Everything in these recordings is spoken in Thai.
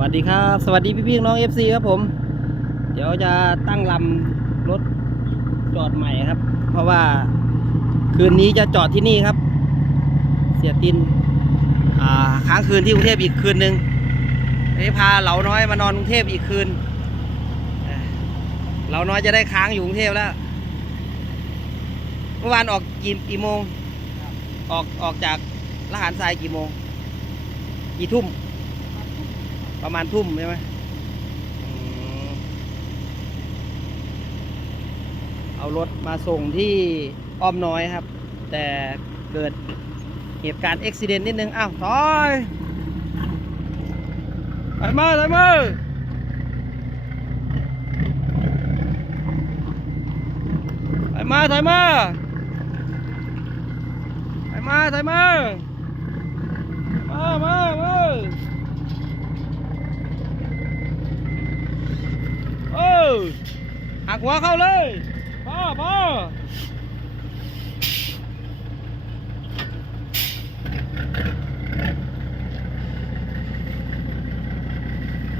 วัสดีครับ สวัสดีพี่พี่น้องเอฟซีครับผม เดี๋ยวจะตั้งลำรถจอดใหม่ครับ เพราะว่าคืนนี้จะจอดที่นี่ครับ เสียตินค้างคืนที่กรุงเทพอีกคืนหนึ่งนี้พาเหลาน้อยมานอนกรุงเทพอีกคืนเหลาน้อยจะได้ค้างอยู่กรุงเทพแล้ว เมื่อวานออกกี่กี่โมง ออกออกจากละหารทรายกี่โมงกี่ทุ่ม ประมาณทุ่มใช่ไหมอืมเอารถมาส่งที่อ้อมน้อยครับ แต่เกิดเหตุการณ์อุบิเหตุนิดนึง อ้าวถอยถอยมาถอยมาถอยมาถอยมาถอยมาถอยมามามามา เออ หักหัวเข้าเลยพ่อพ่อ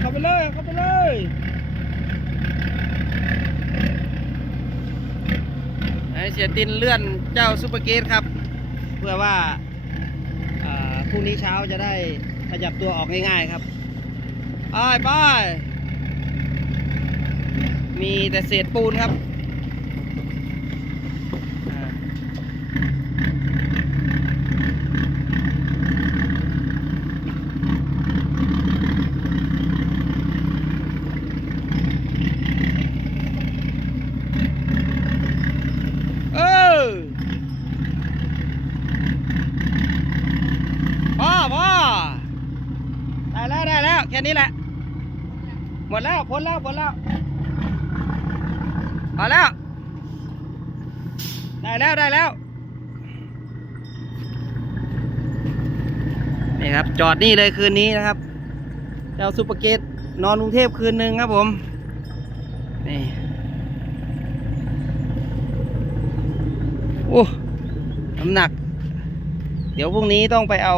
เข้าไปเลยเข้าไปเลยไอเสียตินเลื่อนเจ้าซูเปอร์เกตครับ เพื่อว่าอ่าพรุ่งนี้เช้าจะได้ขยับตัวออกง่ายๆครับ ไปไป มีแต่เศษปูนครับเออพ่อพ่อได้แล้วได้แล้วแค่นี้แหละ หมดแล้วพ้นแล้วพ้นแล้ว พอแล้ว ได้แล้วได้แล้ว นี่ครับ จอดนี่เลยคืนนี้นะครับ เจ้าซุปเปอร์เกตนอนกรุงเทพคืนหนึ่งครับผม นี่ โอ้ น้ำหนัก เดี๋ยวพรุ่งนี้ต้องไปเอา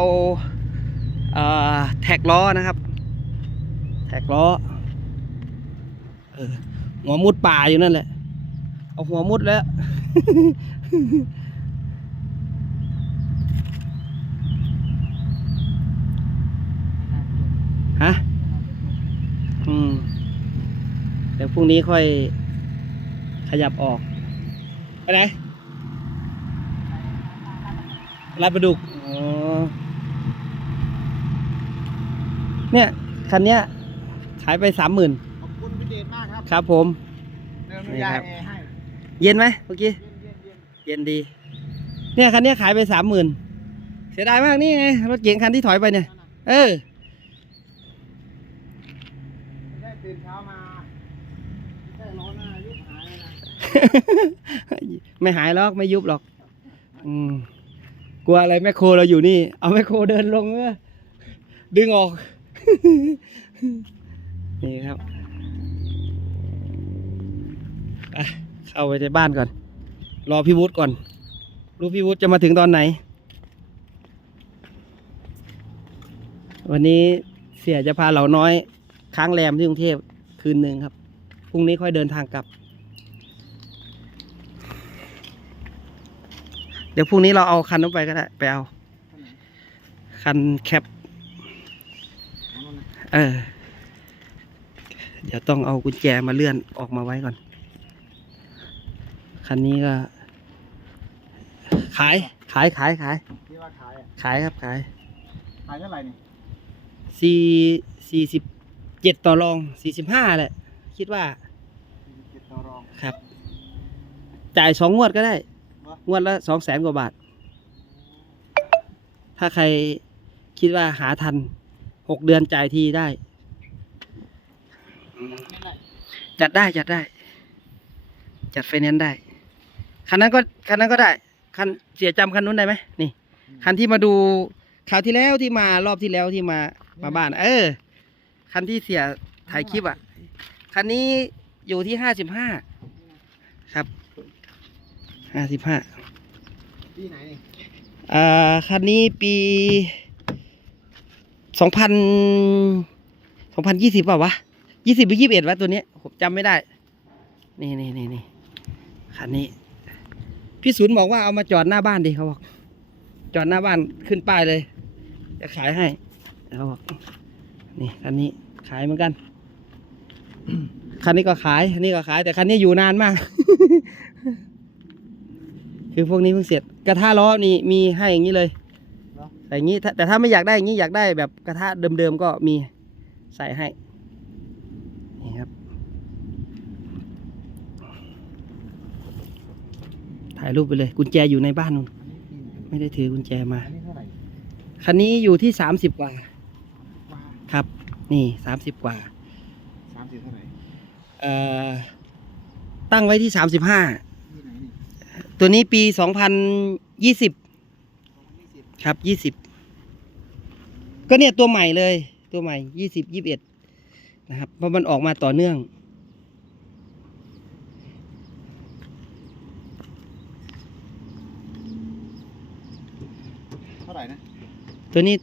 เอ่อแท็กล้อนะครับ แท็กล้อเออหัวมุดป่าอยู่นั่นแหละ เอาหัวมุดแล้ว ฮะ อืม เดี๋ยวพรุ่งนี้ค่อยขยับออก ไปไหนลาดประดุกอ๋อเนี่ย คันเนี้ย ขายไปสามหมื่นขอบคุณพี่เดชมากครับ ครับผม เดินน้ำยาแอร์ให้ เย็นไหมเมื่อกี้เย็นเย็นเย็นเย็นดี เนี่ยคันเนี้ยขายไปสามหมื่นเสียดายมากนี่ไงรถเก๋งคันที่ถอยไปเนี่ย เออไม่ได้ตื่นเช้ามาไม่ได้ร้อนหน้ายุบหายเลยนะไม่หายหรอกไม่ยุบหรอก อืมกลัวอะไรแมคโครเราอยู่นี่ เอาแมคโครเดินลงเออดึงออก นี่ครับไป เข้าไปในบ้านก่อน รอพี่วุฒิก่อน รู้พี่วุฒิจะมาถึงตอนไหน วันนี้เสียจะพาเหล่าน้อยค้างแรมที่กรุงเทพคืนหนึ่งครับ พรุ่งนี้ค่อยเดินทางกลับ เดี๋ยวพรุ่งนี้เราเอาคันนั้นไปก็ได้ ไปเอา คันแคป เอาโน่นนะเออเดี๋ยวต้องเอากุญแจมาเลื่อนออกมาไว้ก่อน คันนี้ก็ ขาย ขายขายขาย ที่ว่าขายอะขายครับขายขายเท่าไหร่นี่สี่สี่สิบเจ็ดต่อรองสี่สิบห้าแหละ คิดว่าสี่สิบเจ็ดต่อรองครับ จ่ายสองงวดก็ได้วะงวดละสองแสนกว่าบาท ถ้าใครคิดว่าหาทันหกเดือนจ่ายทีได้นี่แหละจัดได้จัดได้ จัดไฟแนนซ์ได้ คันนั้นก็คันนั้นก็ได้ คันเสียจำคันนู้นได้ไหมนี่ คันที่มาดูคราวที่แล้วที่มารอบที่แล้วที่มามาบ้าน เออ คันที่เสียถ่ายคลิปอะ คันนี้อยู่ที่ห้าสิบห้าครับห้าสิบห้าที่ไหนนี่อ่าคันนี้ปีสองพันสองพันยี่สิบเปล่าวะยี่สิบหรือยี่สิบเอ็ดวะตัวเนี้ยผมจำไม่ได้ นี่นี่นี่นี่คันนี้ พี่ศูนย์บอกว่าเอามาจอดหน้าบ้านดิเขาบอก จอดหน้าบ้านขึ้นป้ายเลย จะขายให้เขาบอกนี่คันนี้ขายเหมือนกันคันนี้ก็ขายคันนี้ก็ขาย แต่คันนี้อยู่นานมาก คือพวกนี้เพิ่งเสร็จ กระทะล้อนี่มีให้อย่างนี้เลยใส่อย่างนี้แต่ถ้าไม่อยากได้อย่างนี้อยากได้แบบกระทะเดิมๆก็มีใส่ให้นี่ครับ ถ่ายรูปไปเลย กุญแจอยู่ในบ้านนู่นอันนี้ปีไหนไม่ได้ถือกุญแจมาอันนี้เท่าไหร่คันนี้อยู่ที่สามสิบกว่าว้าครับ นี่สามสิบกว่าสามสิบเท่าไหร่เอ่อตั้งไว้ที่สามสิบห้าที่ไหนนี่ตัวนี้ปีสองพันยี่สิบสองพันยี่สิบครับยี่สิบก็เนี่ยตัวใหม่เลย ตัวใหม่ยี่สิบยี่สิบเอ็ดนะครับเพราะมันออกมาต่อเนื่อง เท่าไหร่นะ ตัวนี้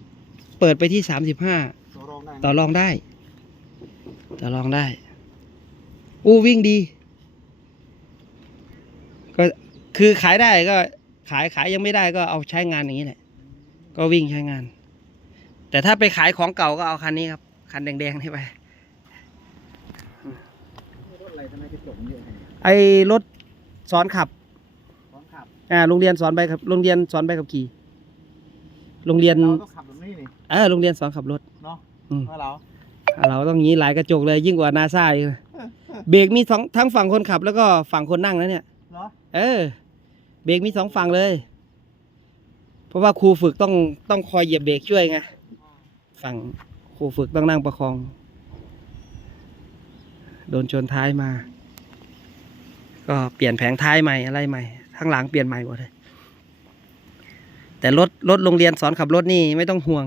เปิดไปที่สามสิบห้าต่อรองได้ไหมต่อรองได้ ต่อรองได้ อู้วิ่งดี ก็คือขายได้ก็ขายขายยังไม่ได้ก็เอาใช้งานอย่างนี้แหละ ก็วิ่งใช้งาน แต่ถ้าไปขายของเก่าก็เอาคันนี้ครับ คันแดงๆนี่ไปรถอะไรทำไมกระจกมันเยอะขนาดนี้ไอ้รถสอนขับพร้อมขับ อ่า โรงเรียนสอนใบขับ โรงเรียนสอนใบขับขี่ โรงเรียนเราต้องขับแบบนี้นี่เออโรงเรียนสอนขับรถ เนาะอืม เพราะเราเราต้องอย่างนี้หลายกระจกเลยยิ่งกว่านาซาอีกเบรกมีสองทั้งฝั่งคนขับแล้วก็ฝั่งคนนั่งนะเนี่ย เนาะเออ เบรกมีสองฝั่งเลย เพราะว่าครูฝึกต้องต้องคอยเหยียบเบรกช่วยไงฝั่งครูฝึกต้องนั่งประคอง โดนชนท้ายมา ก็เปลี่ยนแผงท้ายใหม่อะไรใหม่ข้างหลังเปลี่ยนใหม่หมดเลย แต่รถรถโรงเรียนสอนขับรถนี่ไม่ต้องห่วง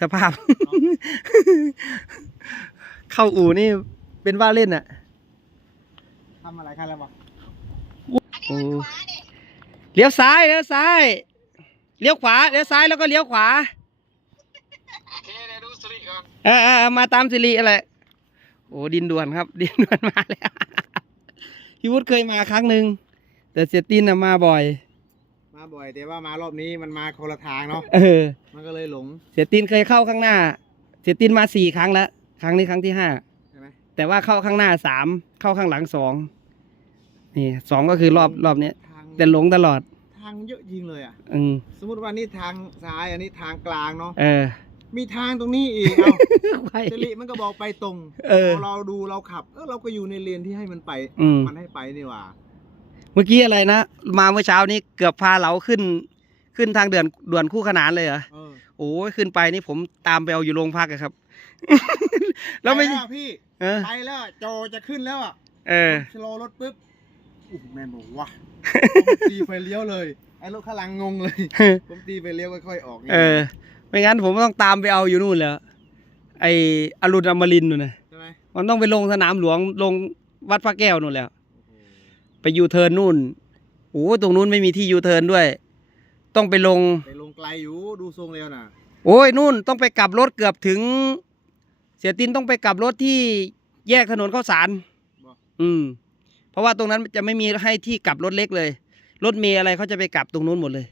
สภาพ เข้าอู่นี่เป็นว่าเล่นอะทำอะไรกันแล้ววะโอ้เลี้ยวซ้ายเลี้ยวซ้ายเลี้ยวขวาเลี้ยวซ้ายแล้วก็เลี้ยวขวาโอเคเดี๋ยวดูสริก่อนเออเออเออมาตามสิริอะไรโอ้ดินด่วนครับ ดินด่วนมาแล้วพี่วุฒิเคยมาครั้งหนึ่งแต่เสียตินน่ะมาบ่อยมา บ่อยแต่ว่ามารอบนี้มันมาคนละทางเนาะเออ มันก็เลยหลงเสียตินเคยเข้าข้างหน้า เสียตินมาสี่ครั้งแล้ว ครั้งนี้ครั้งที่ห้าใช่ไหมแต่ว่าเข้าข้างหน้าสามเข้าข้างหลังสองนี่สองก็คือรอบรอบเนี้ยทางแต่หลงตลอด ทางเยอะจริงเลยอะ อืมสมมติว่านี่ทางซ้ายอันนี้ทางกลางเนาะเออมีทางตรงนี้อีกเอาไปสิริมันก็บอกไปตรงเออ พอเราดูเราขับเออเราก็อยู่ในเลนที่ให้มันไป อืมมันให้ไปนี่หว่า เมื่อกี้อะไรนะมาเมื่อเช้านี้เกือบพาเราขึ้น ขึ้นทางเดือนด่วนคู่ขนานเลยเหรอเออโอ้ยขึ้นไปนี่ผมตามไปเอาอยู่โรงพักอะครับ แล้วไม่ไปแล้วพี่เออ ไปแล้วโจจะขึ้นแล้วอะเออ ชะลอรถปุ๊บอู้หูแมนบอกว่า ผมตีไฟเลี้ยวเลยไอ้รถข้างหลังงงเลย ผมตีไฟเลี้ยวค่อยๆออกนี่เออ ไม่งั้นผมต้องตามไปเอาอยู่นู่นแล้ว ไออรุณอมรินทร์นู่นนะใช่ไหมมันต้องไปลงสนามหลวงลงวัดพระแก้วนู่นแล้ว ไปยูเทิร์นนู่นโอ้ตรงนู้นไม่มีที่ยูเทิร์นด้วย ต้องไปลง ไปลงไกลอยู่ดูทรงเร็วน่ะโอ้ยนู่นต้องไปกลับรถเกือบถึง เสียตินต้องไปกลับรถที่แยกถนนข้าวสารบอกอืม เพราะว่าตรงนั้นจะไม่มีให้ที่กลับรถเล็กเลย รถเมล์อะไรเขาจะไปกลับตรงนู้นหมดเลย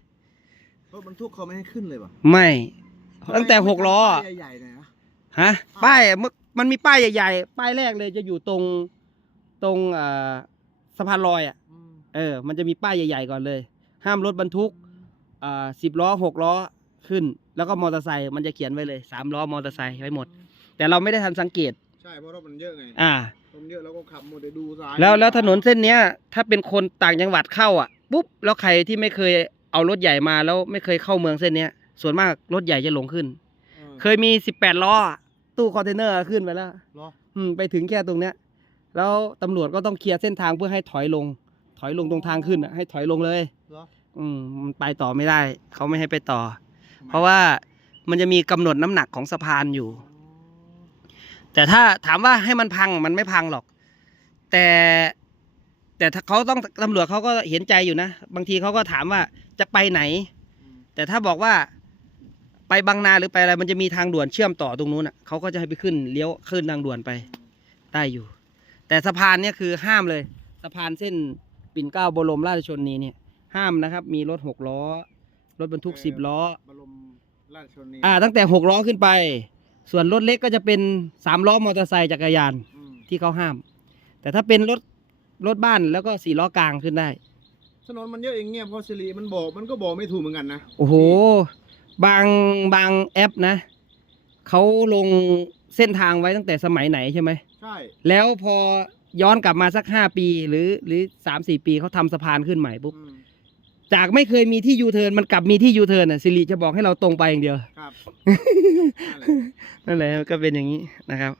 รถบรรทุกเขาไม่ให้ขึ้นเลยป่ะไม่ตั้งแต่หกล้อป้ายใหญ่ๆหน่อยนะฮะป้ายมึกมันมีป้ายใหญ่ ๆ ป้ายแรกเลยจะอยู่ตรงตรงอ่า สะพานลอยอะอืมเออ มันจะมีป้ายใหญ่ ๆ ก่อนเลย ห้ามรถบรรทุกอ่าสิบล้อหกล้อขึ้น แล้วก็มอเตอร์ไซค์มันจะเขียนไว้เลยสามล้อมอเตอร์ไซค์ไว้หมด แต่เราไม่ได้ทันสังเกต ใช่เพราะรถมันเยอะไงอ่า รถเยอะเราก็ขับหมดเดี๋ยวดูซ้ายแล้วแล้วถนนเส้นเนี้ย ถ้าเป็นคนต่างจังหวัดเข้าอะปุ๊บแล้วใครที่ไม่เคยเอารถใหญ่มาแล้วไม่เคยเข้าเมืองเส้นเนี้ย ส่วนมากรถใหญ่จะหลงขึ้นออเคยมีสิบแปดล้ออะตู้คอนเทนเนอร์ขึ้นไปแล้วเหรออืมไปถึงแค่ตรงเนี้ย แล้วตำรวจก็ต้องเคลียร์เส้นทางเพื่อให้ถอยลง ถอยลงตรงทางขึ้นอะให้ถอยลงเลย เหรออืมมันไปต่อไม่ได้เขาไม่ให้ไปต่อ เพราะว่ามันจะมีกำหนดน้ำหนักของสะพานอยู่ แต่ถ้าถามว่าให้มันพังมันไม่พังหรอก แต่ แต่ถ้าเขาต้องตำรวจเขาก็เห็นใจอยู่นะบางทีเขาก็ถามว่าจะไปไหนอืมแต่ถ้าบอกว่าไปบางนาหรือไปอะไรมันจะมีทางด่วนเชื่อมต่อตรงนู้นอะเขาก็จะให้ไปขึ้นเลี้ยวขึ้นทางด่วนไป ได้อยู่ แต่สะพานเนี่ยคือห้ามเลย สะพานเส้นปิ่นเกล้าบรมราชชนนีเนี่ยห้ามนะครับ มีรถหกล้อ รถบรรทุกสิบล้อ บรมราชชนนีอ่า ตั้งแต่หกล้อขึ้นไป ส่วนรถเล็กก็จะเป็นสามล้อมอเตอร์ไซค์จักรยานอืมที่เขาห้าม แต่ถ้าเป็นรถรถบ้านแล้วก็สี่ล้อกลางขึ้นได้ ถนนมันเยอะเองเนี่ยพอสิริมันบอกมันก็บอกไม่ถูกเหมือนกันนะโอ้โห บางบางแอปนะ เขาลงเส้นทางไว้ตั้งแต่สมัยไหนใช่ไหมใช่ แล้วพอย้อนกลับมาสักห้าปีหรือหรือสามสี่ปีเขาทำสะพานขึ้นใหม่ปุ๊บอืมจากไม่เคยมีที่ยูเทิร์นมันกลับมีที่ยูเทิร์นอะสิริจะบอกให้เราตรงไปอย่างเดียว ครับนั่นแหละนั่นแหละก็เป็นอย่างนี้นะครับ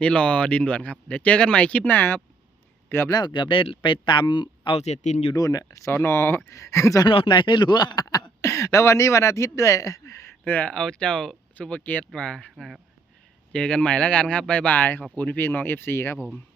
นี่รอดินด่วนครับ เดี๋ยวเจอกันใหม่คลิปหน้าครับ เกือบแล้วเกือบได้ไปตามเอาเสียตินอยู่นู่นอะสอนอ สอนอไหนไม่รู้อะแล้ววันนี้วันอาทิตย์ด้วยเพื่อเอาเจ้าซูเปอร์เกตมานะครับ เจอกันใหม่แล้วกันครับบ๊ายบาย ขอบคุณพี่น้องเอฟซีครับผม